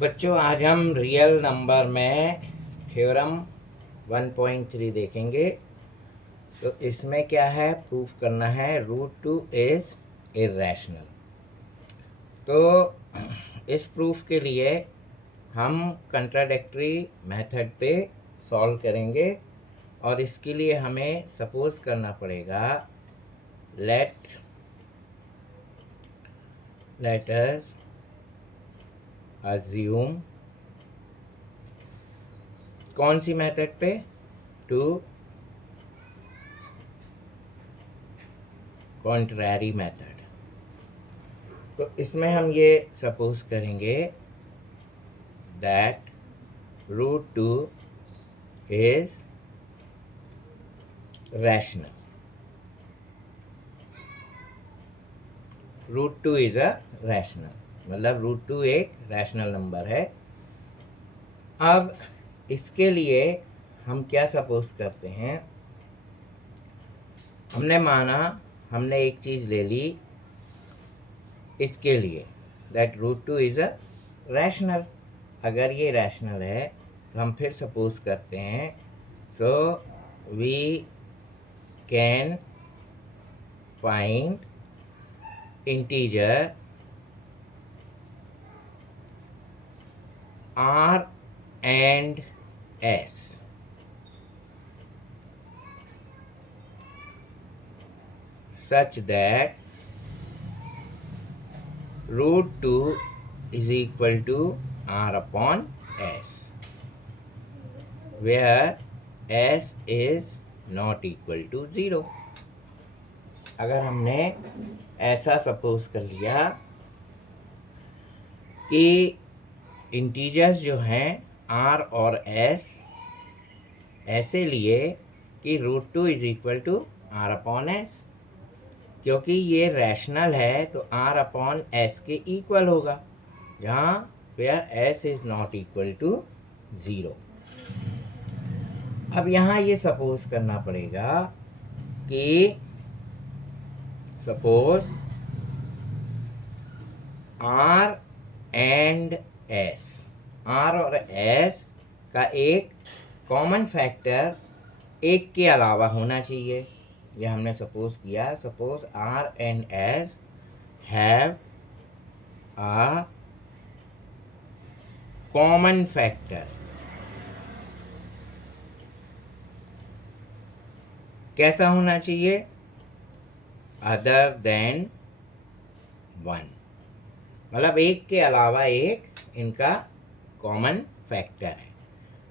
बच्चों आज हम रियल नंबर में थ्योरम 1.3 देखेंगे। तो इसमें क्या है, प्रूफ करना है √2 इज इर्रेशनल। तो इस प्रूफ के लिए हम कंट्राडिक्टरी मेथड पे सॉल्व करेंगे और इसके लिए हमें सपोज करना पड़ेगा लेट अस अज्यूम कौन सी मेथड पे, टू कॉन्ट्रैरी मेथड। तो इसमें हम ये सपोज करेंगे that √2 is rational. √2 is a rational, मतलब √2 एक रैशनल नंबर है। अब इसके लिए हम क्या सपोज करते हैं, हमने माना, हमने एक चीज़ ले ली इसके लिए दैट √2 इज अ रैशनल। अगर ये रैशनल है तो हम फिर सपोज करते हैं so we can find integer R and S such that √2 is equal to R upon S, where S is not equal to 0। अगर हमने ऐसा सपोज कर लिया कि इंटीजर्स जो हैं R और S ऐसे लिए कि √2 is equal to R upon S, क्योंकि ये रैशनल है तो R अपॉन S के इक्वल होगा, जहाँ where S is not equal to 0। अब यहाँ ये सपोज करना पड़ेगा कि suppose R and S, R और S का एक कॉमन फैक्टर एक के अलावा होना चाहिए। ये हमने सपोज किया, suppose R and S have a common factor. कैसा होना चाहिए, अदर देन 1, मतलब एक के अलावा एक इनका कॉमन फैक्टर है।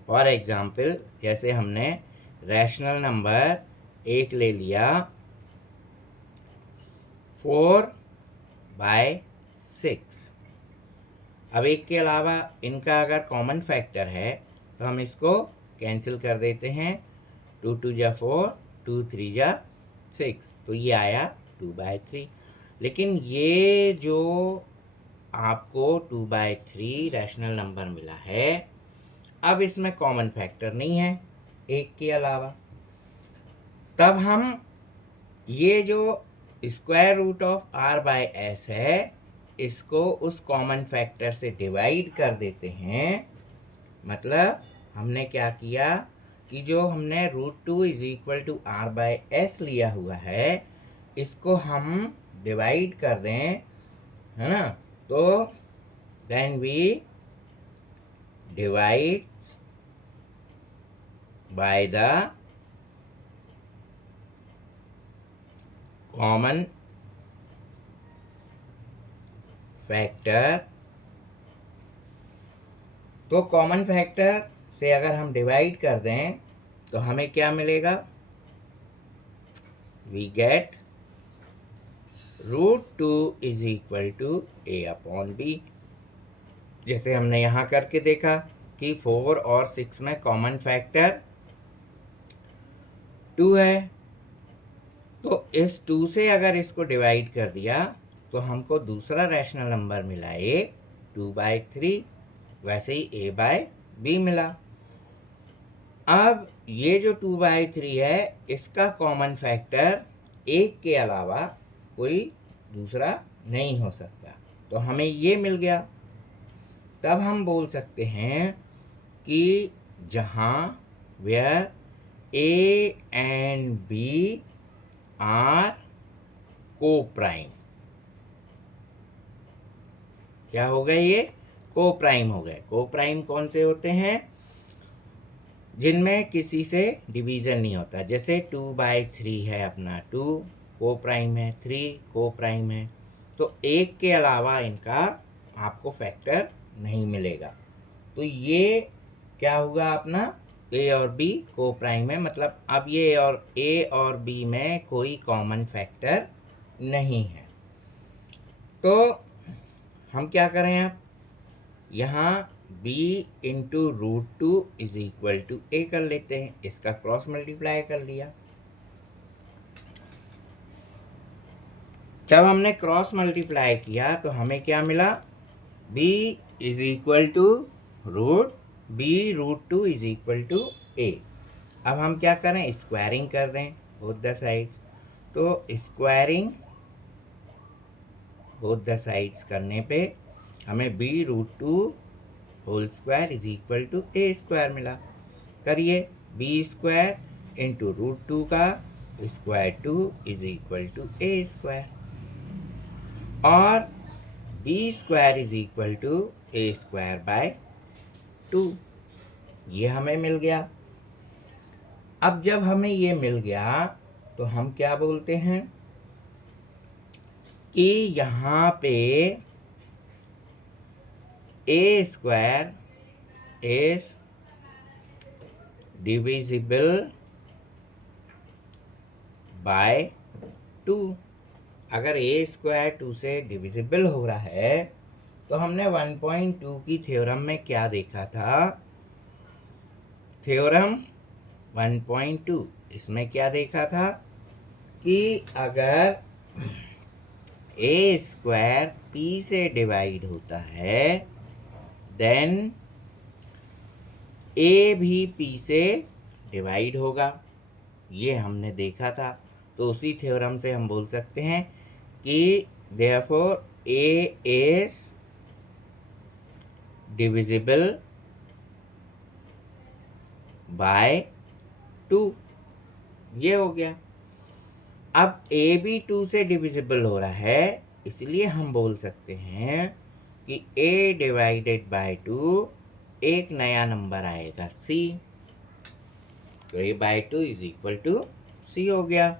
फॉर एग्जाम्पल जैसे हमने रैशनल नंबर एक ले लिया 4/6। अब एक के अलावा इनका अगर कॉमन फैक्टर है तो हम इसको कैंसिल कर देते हैं, 2 2 जा 4, 2 3 जा 6, तो ये आया 2/3। लेकिन ये जो आपको 2/3 रैशनल नंबर मिला है, अब इसमें कॉमन फैक्टर नहीं है एक के अलावा। तब हम ये जो स्क्वायर रूट ऑफ R/S है इसको उस कॉमन फैक्टर से डिवाइड कर देते हैं। मतलब हमने क्या किया कि जो हमने √2 इज इक्वल टू R/S लिया हुआ है इसको हम डिवाइड कर दें, है ना। तो then we divide by the common factor. तो कॉमन फैक्टर से अगर हम डिवाइड कर दें तो हमें क्या मिलेगा, we get √2 is equal to A upon B। जैसे हमने यहाँ करके देखा कि 4 और 6 में कॉमन फैक्टर 2 है, तो इस 2 से अगर इसको डिवाइड कर दिया तो हमको दूसरा रैशनल नंबर मिला एक 2/3, वैसे ही A/B मिला। अब ये जो 2/3 है इसका कॉमन फैक्टर एक के अलावा कोई दूसरा नहीं हो सकता, तो हमें ये मिल गया। तब हम बोल सकते हैं कि जहाँ where a and b are coprime, क्या हो गए ये? को प्राइम हो गए। को प्राइम कौन से होते हैं? जिनमें किसी से डिवीजन नहीं होता। जैसे 2/3 है अपना, 2 को प्राइम है, 3 को प्राइम है। तो एक के अलावा इनका आपको फैक्टर नहीं मिलेगा। तो ये क्या हुआ अपना? ए और बी को प्राइम है, मतलब अब ये और ए और बी में कोई कॉमन फैक्टर नहीं है। तो हम क्या करें अब? यहाँ b into √2 is equal to a कर लेते हैं। इसका क्रॉस मल्टीप्लाई कर लिया। जब हमने क्रॉस मल्टीप्लाई किया तो हमें क्या मिला? b is equal to √2 is equal to a. अब हम क्या करें? स्क्वायरिंग कर दें बोथ द साइड्स। तो स्क्वायरिंग बोथ द साइड्स करने पे हमें b√2 whole square is equal to a square मिला। करिए, बी स्क्वायर इंटू √2 का square 2 is equal to a square, और b square is equal to a square by 2। ये हमें मिल गया। अब जब हमें ये मिल गया तो हम क्या बोलते हैं कि यहाँ पे ए स्क्वायर इज डिविजिबल बाय 2। अगर ए स्क्वायर 2 से डिविजिबल हो रहा है तो हमने 1.2 की थ्योरम में क्या देखा था? थ्योरम 1.2 इसमें क्या देखा था कि अगर ए स्क्वायर पी से डिवाइड होता है देन ए भी पी से डिवाइड होगा। ये हमने देखा था। तो उसी थ्योरम से हम बोल सकते हैं कि therefore A is divisible bye 2। ये हो गया। अब ए भी 2 से डिविजिबल हो रहा है, इसलिए हम बोल सकते हैं कि a डिवाइडेड बाय 2 एक नया नंबर आएगा c। तो a/2 is equal to c हो गया।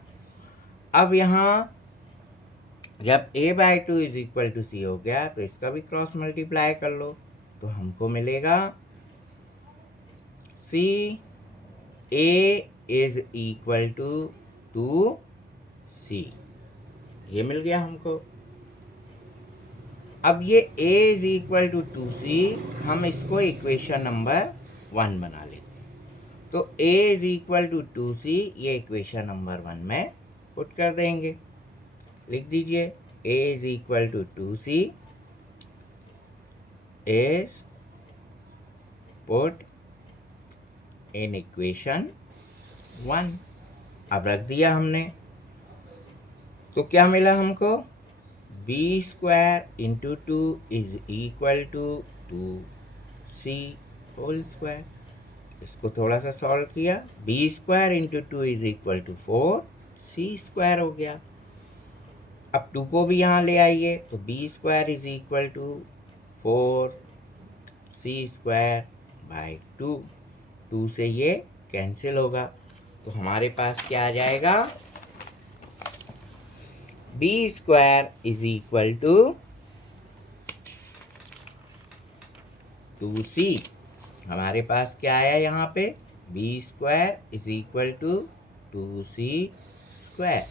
अब यहाँ जब a/2 is equal to c हो गया तो इसका भी क्रॉस मल्टीप्लाई कर लो, तो हमको मिलेगा c a is equal to 2c। ये मिल गया हमको। अब ये a is equal to 2c, हम इसको इक्वेशन नंबर 1 बना लेते हैं। तो a is equal to 2c ये इक्वेशन नंबर 1 में पुट कर देंगे। लिख दीजिए a is equal to 2c is put in equation 1। अब रख दिया हमने, तो क्या मिला हमको? b square into 2 is equal to 2c whole square. इसको थोड़ा सा सॉल्व किया, b square into 2 is equal to 4c square हो गया। अब 2 को भी यहाँ ले आइए, तो b square is equal to 4c square by 2। 2 से ये कैंसिल होगा, तो हमारे पास क्या आ जाएगा? b square is equal to 2c। हमारे पास क्या आया यहाँ पे? b square is equal to 2c square.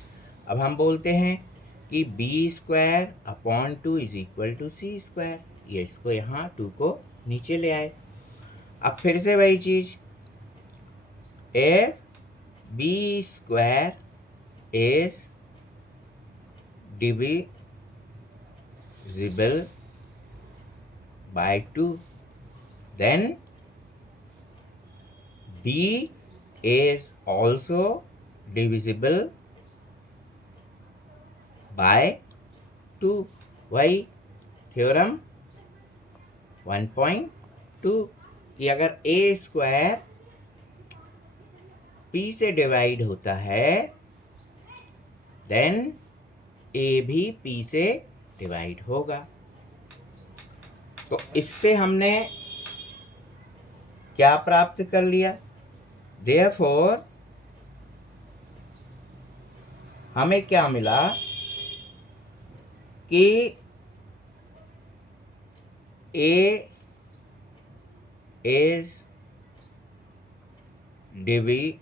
अब हम बोलते हैं कि b square upon 2 is equal to c square. ये इसको यहाँ 2 को नीचे ले आए। अब फिर से वही चीज, if b square is divisible by 2, then b is also divisible by 2। वही थ्योरम 1.2 कि अगर a स्क्वायर p से डिवाइड होता है देन a भी p से डिवाइड होगा। तो इससे हमने क्या प्राप्त कर लिया? देयरफॉर हमें क्या मिला कि a is divisible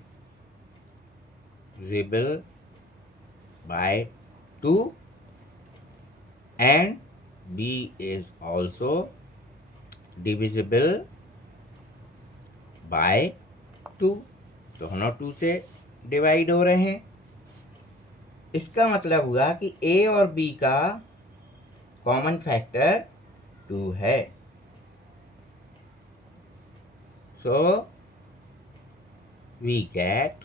by 2 and b is also divisible by 2। तो हम 2 से डिवाइड हो रहे हैं। इसका मतलब हुआ कि a और b का कॉमन फैक्टर 2 है। So we get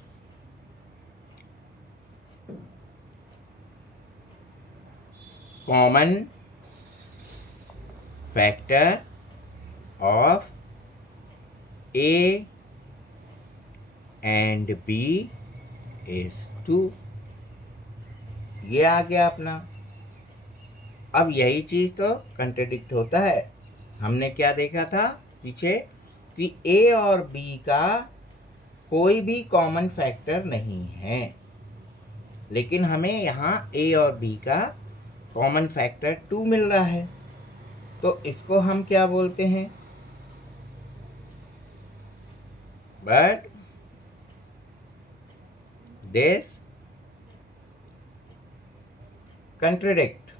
common factor of A and B is 2। ये आ गया अपना। अब यही चीज तो कंट्राडिक्ट होता है। हमने क्या देखा था पीछे कि A और B का कोई भी कॉमन फैक्टर नहीं है, लेकिन हमें यहाँ A और B का कॉमन फैक्टर 2 मिल रहा है। तो इसको हम क्या बोलते हैं? बट दिस कंट्राडिक्ट,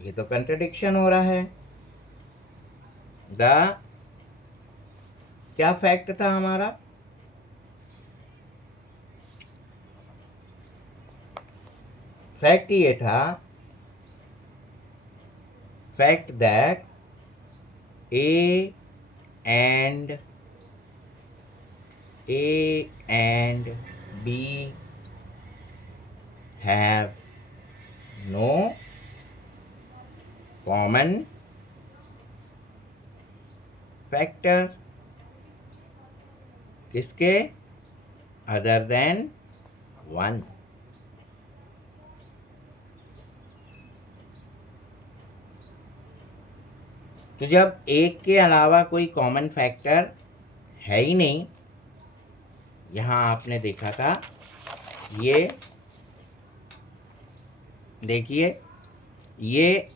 ये तो कंट्राडिक्शन हो रहा है। क्या फैक्ट था हमारा? फैक्ट ये था, fact that A and B have no common factor किसके? Other than 1। तो जब एक के अलावा कोई कॉमन फैक्टर है ही नहीं, यहाँ आपने देखा था, ये देखिए, ये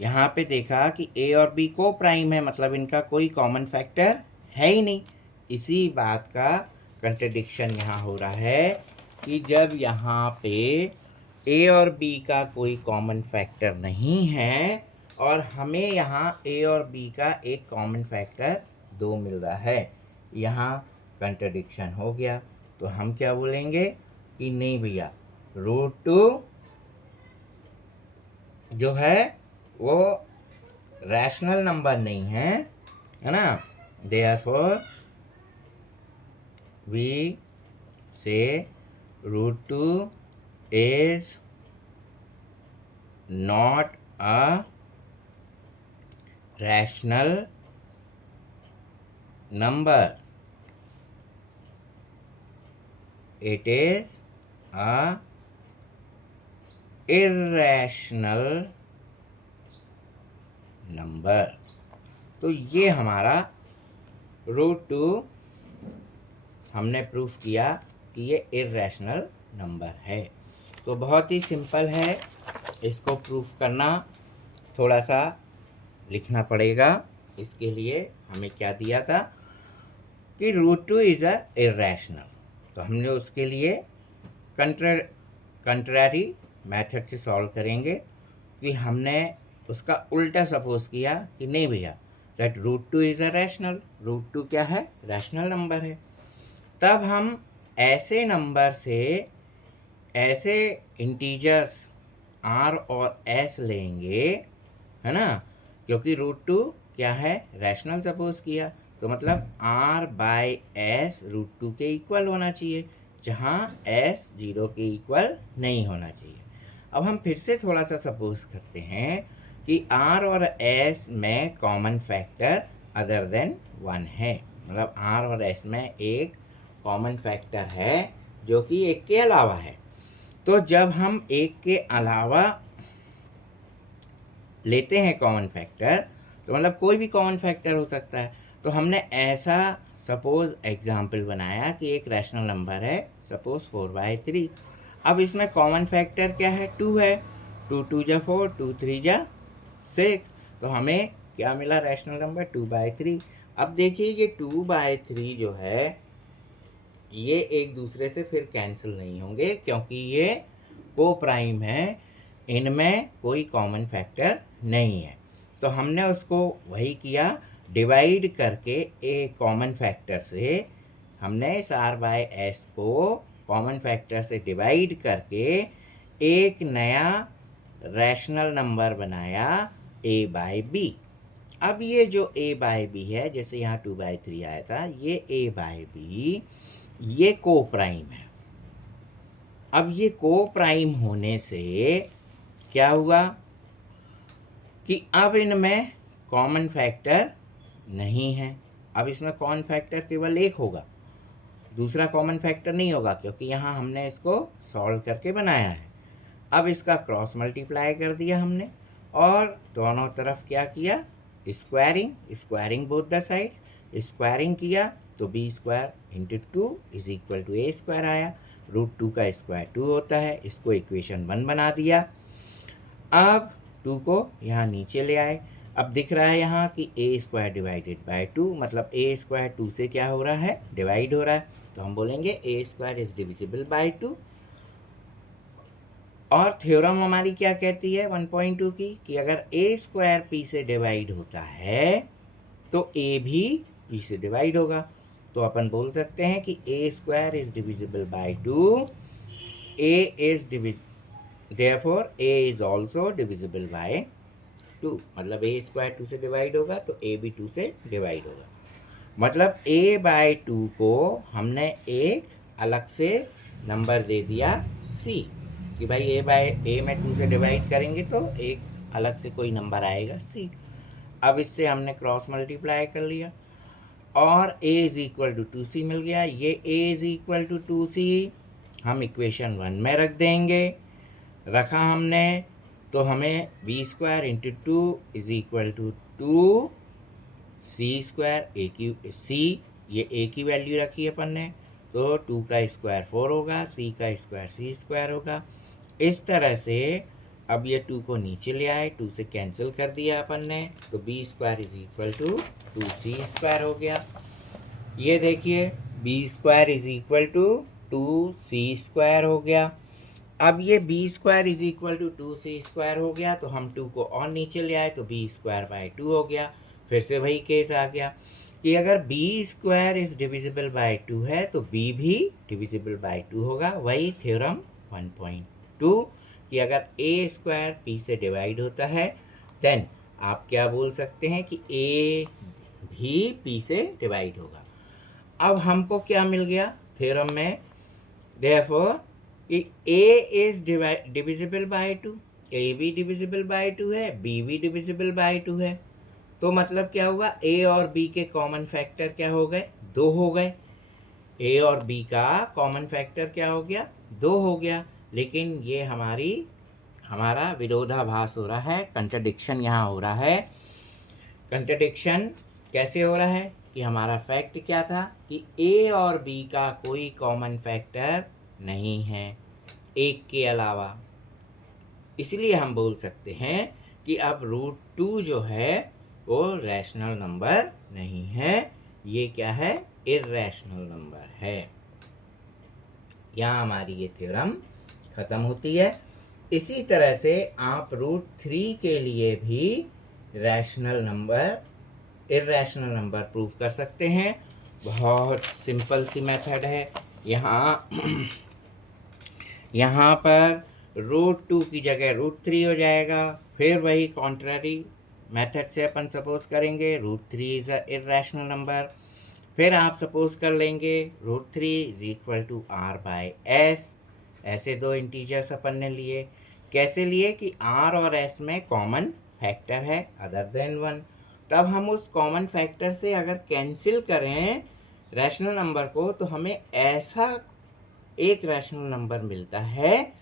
यहाँ पे देखा कि A और B को प्राइम है, मतलब इनका कोई कॉमन फैक्टर है ही नहीं। इसी बात का कंट्रडिक्शन यहाँ हो रहा है कि जब यहाँ पे A और B का कोई कॉमन फैक्टर नहीं है और हमें यहाँ A और B का एक कॉमन फैक्टर 2 मिल रहा है, यहाँ कंट्रडिक्शन हो गया। तो हम क्या बोलेंगे कि नहीं भैया, √2 जो है वो रैशनल नंबर नहीं है ना। देयरफॉर वी से √2 is not a rational number, it is a irrational number। तो ये हमारा √2 हमने प्रूफ किया कि ये इर्रेशनल नंबर है। तो बहुत ही सिंपल है, इसको प्रूफ करना थोड़ा सा लिखना पड़ेगा। इसके लिए हमें क्या दिया था कि √2 इज़ अ इर्रेशनल, तो हमने उसके लिए कंट्रारी मेथड से सॉल्व करेंगे कि हमने उसका उल्टा सपोज किया कि नहीं भैया, दैट √2 इज़ अ रैशनल, √2 क्या है? रैशनल नंबर है। तब हम ऐसे नंबर से ऐसे इंटीजर्स r और s लेंगे, है ना, क्योंकि √2 क्या है? रैशनल सपोज किया, तो मतलब r/s √2 के इक्वल होना चाहिए, जहाँ s 0 के इक्वल नहीं होना चाहिए। अब हम फिर से थोड़ा सा सपोज करते हैं कि R और S में कॉमन फैक्टर अदर देन 1 है, मतलब R और S में एक कॉमन फैक्टर है जो कि एक के अलावा है। तो जब हम एक के अलावा लेते हैं कॉमन फैक्टर, तो मतलब कोई भी कॉमन फैक्टर हो सकता है। तो हमने ऐसा सपोज एग्जाम्पल बनाया कि एक रैशनल नंबर है, सपोज 4/3। अब इसमें कॉमन फैक्टर क्या है? 2 है। 2 2 जा 4, 2 3 जा 6। तो हमें क्या मिला? Rational number 2/3। अब देखिए ये 2/3 जो है ये एक दूसरे से फिर कैंसिल नहीं होंगे क्योंकि ये को प्राइम है, इनमें कोई कॉमन फैक्टर नहीं है। तो हमने उसको वही किया, डिवाइड करके ए कॉमन फैक्टर से हमने इस R/S को कॉमन फैक्टर से डिवाइड करके एक नया रैशनल नंबर बनाया A/B। अब ये जो A/B है, जैसे यहाँ 2/3 आया था, ये A/B ये को प्राइम है। अब ये को प्राइम होने से क्या हुआ कि अब इनमें कॉमन फैक्टर नहीं है। अब इसमें कॉमन फैक्टर केवल एक होगा, दूसरा कॉमन फैक्टर नहीं होगा, क्योंकि यहाँ हमने इसको सॉल्व करके बनाया है। अब इसका क्रॉस मल्टीप्लाई कर दिया हमने और दोनों तरफ क्या किया? Squaring both the side. Squaring किया तो b² into 2 is equal to a² आया। √2 का स्क्वायर 2 होता है, इसको इक्वेशन 1 बना दिया। अब 2 को यहाँ नीचे ले आए। अब दिख रहा है यहाँ कि a² डिवाइडेड बाय 2, मतलब a² 2 से क्या हो रहा है? डिवाइड हो रहा है। तो हम बोलेंगे a² इज डिविजिबल बाय 2। और थ्योरम हमारी क्या कहती है 1.2 की कि अगर a² p से डिवाइड होता है तो a भी p से डिवाइड होगा। तो अपन बोल सकते हैं कि a² is divisible bye 2, therefore a is also divisible by 2। मतलब a² 2 से डिवाइड होगा तो a भी 2 से डिवाइड होगा। मतलब a/2 को हमने एक अलग से नंबर दे दिया c, कि भाई a में 2 से डिवाइड करेंगे तो एक अलग से कोई नंबर आएगा c। अब इससे हमने क्रॉस मल्टीप्लाई कर लिया और a is equal to 2c मिल गया। ये a is equal to 2c हम इक्वेशन 1 में रख देंगे। रखा हमने तो हमें b² into 2 is equal to 2c²। ये a की वैल्यू रखी अपन ने, तो 2 का स्क्वायर 4 होगा, c का स्क्वायर c² होगा। इस तरह से अब ये 2 को नीचे ले आए, 2 से कैंसिल कर दिया अपन ने, तो b² is equal to 2c² हो गया। ये देखिए b² is equal to 2c² हो गया। अब ये b² is equal to 2c² हो गया, तो हम 2 को और नीचे ले आए तो b²/2 हो गया। फिर से वही केस आ गया कि अगर b² इज डिविजिबल बाय 2 है तो b भी डिविजिबल बाय 2 होगा। वही थ्योरम 1.2 कि अगर a² p से डिवाइड होता है देन आप क्या बोल सकते हैं कि a भी p से डिवाइड होगा। अब हमको क्या मिल गया थ्योरम में? देयरफॉर कि a is divisible bye 2, a भी डिविजिबल बाय 2 है, b भी डिविजिबल बाय 2 है। तो मतलब क्या हुआ? a और b के कॉमन फैक्टर क्या हो गए? 2 हो गए। a और b का कॉमन फैक्टर क्या हो गया? 2 हो गया। लेकिन ये हमारा विरोधाभास हो रहा है, कंट्रडिक्शन यहाँ हो रहा है। कंट्रडिक्शन कैसे हो रहा है कि हमारा फैक्ट क्या था कि a और b का कोई कॉमन फैक्टर नहीं है एक के अलावा। इसलिए हम बोल सकते हैं कि अब √2 जो है वो रैशनल नंबर नहीं है, ये क्या है? इर्रैशनल नंबर है। यहाँ हमारी ये थ्योरम खत्म होती है। इसी तरह से आप √3 के लिए भी इर्रैशनल नंबर प्रूव कर सकते हैं। बहुत सिंपल सी मेथड है। यहाँ पर √2 की जगह √3 हो जाएगा। फिर वही कॉन्ट्ररी मेथड से अपन सपोज करेंगे √3 इज अ इर्रैशनल नंबर। फिर आप सपोज कर लेंगे √3 इज इक्वल टू R/S। ऐसे दो इंटीजर्स अपन ने लिए कैसे लिए कि आर और एस में कॉमन फैक्टर है अदर देन 1। तब हम उस कॉमन फैक्टर से अगर कैंसिल करें रैशनल नंबर को तो हमें ऐसा एक रैशनल नंबर मिलता है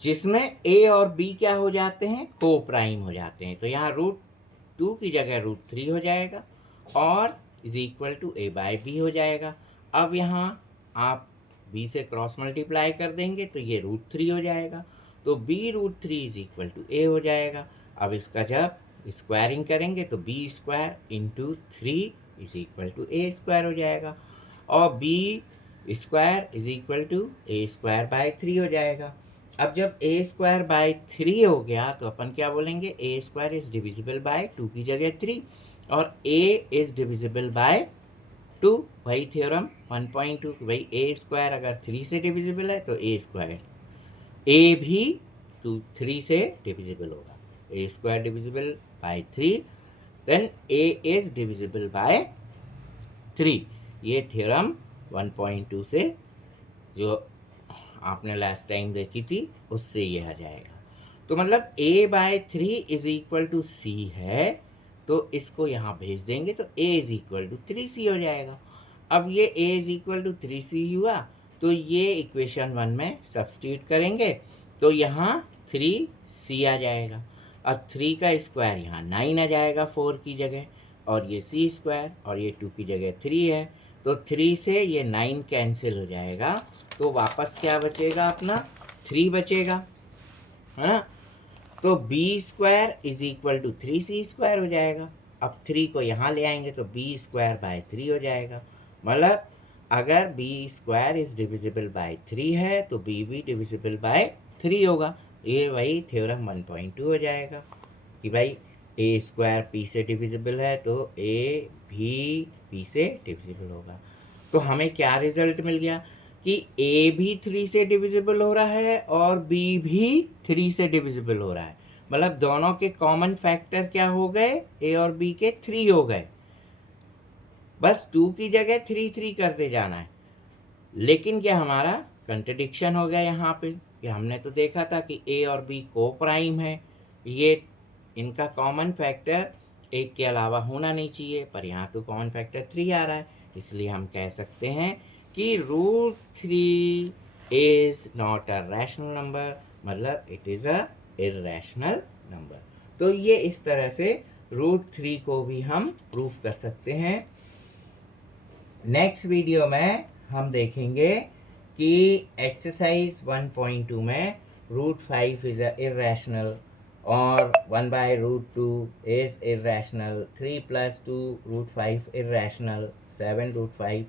जिसमें ए और बी क्या हो जाते हैं, को प्राइम हो जाते हैं। तो यहाँ √2 की जगह √3 हो जाएगा और is equal to a by b हो जाएगा। अब यहाँ आप b से क्रॉस मल्टीप्लाई कर देंगे तो ये √3 हो जाएगा, तो b√3 इज इक्वल टू ए हो जाएगा। अब इसका जब स्क्वायरिंग करेंगे तो b square into 3 is equal to a square हो जाएगा और b square is equal to a square by 3 हो जाएगा। अब जब ए स्क्वायर बाई 3 हो गया तो अपन क्या बोलेंगे, ए स्क्वायर इज डिविजिबल बाय 2 की जगह 3 और ए इज डिविजिबल बाय 2। वही थ्योरम 1.2 कि भाई ए स्क्वायर अगर 3 से डिविजिबल है तो ए स्क्वायर ए भी 3 से डिविजिबल होगा। A square divisible by 3 then a is divisible by 3। ये थ्योरम 1.2 से जो आपने लास्ट टाइम देखी थी उससे ये आ जाएगा। तो मतलब a by 3 is equal to c है, तो इसको यहाँ भेज देंगे तो a is equal to 3c हो जाएगा। अब ये a is equal to 3c हुआ तो ये इक्वेशन 1 में सब्स्टिट्यूट करेंगे तो यहाँ 3c आ जाएगा और 3 का स्क्वायर यहाँ 9 आ जाएगा 4 की जगह और ये c स्क्वायर और ये 2 की जगह 3 है तो 3 से ये 9 कैंसिल हो जाएगा तो वापस क्या बचेगा अपना 3 बचेगा, है ना। तो b square is equal to 3c square हो जाएगा। अब 3 को यहाँ ले आएंगे तो b स्क्वायर बाय 3 हो जाएगा। मतलब अगर b square is divisible by 3 है तो b भी डिविजिबल बाय 3 होगा। ये वही थ्योरम 1.2 हो जाएगा कि भाई ए स्क्वायर पी से डिविजिबल है तो ए भी पी से डिविजिबल होगा। तो हमें क्या रिजल्ट मिल गया कि a भी 3 से डिविजिबल हो रहा है और b भी 3 से डिविजिबल हो रहा है। मतलब दोनों के कॉमन फैक्टर क्या हो गए, a और b के 3 हो गए। बस 2 की जगह 3 करते जाना है। लेकिन क्या हमारा कंट्रडिक्शन हो गया यहाँ पे कि हमने तो देखा था कि a और b को प्राइम है, ये इनका कॉमन फैक्टर एक के अलावा होना नहीं चाहिए, पर यहाँ तो कॉमन फैक्टर 3 आ रहा है। इसलिए हम कह सकते हैं कि √3 is not a rational number, मतलब it is a irrational number. तो ये इस तरह से √3 को भी हम प्रूफ कर सकते हैं। नेक्स्ट वीडियो में हम देखेंगे कि एक्सरसाइज 1.2 में √5 इज अ इर्रेशनल और 1/√2 is irrational, 3 + 2 √5 irrational, 7 √5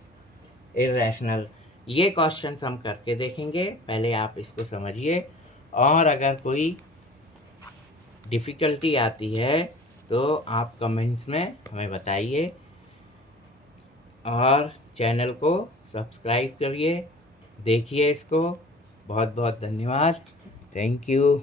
irrational। ये क्वेश्चंस हम करके देखेंगे। पहले आप इसको समझिए और अगर कोई डिफ़िकल्टी आती है तो आप कमेंट्स में हमें बताइए और चैनल को सब्सक्राइब करिए, देखिए इसको। बहुत बहुत धन्यवाद, थैंक यू।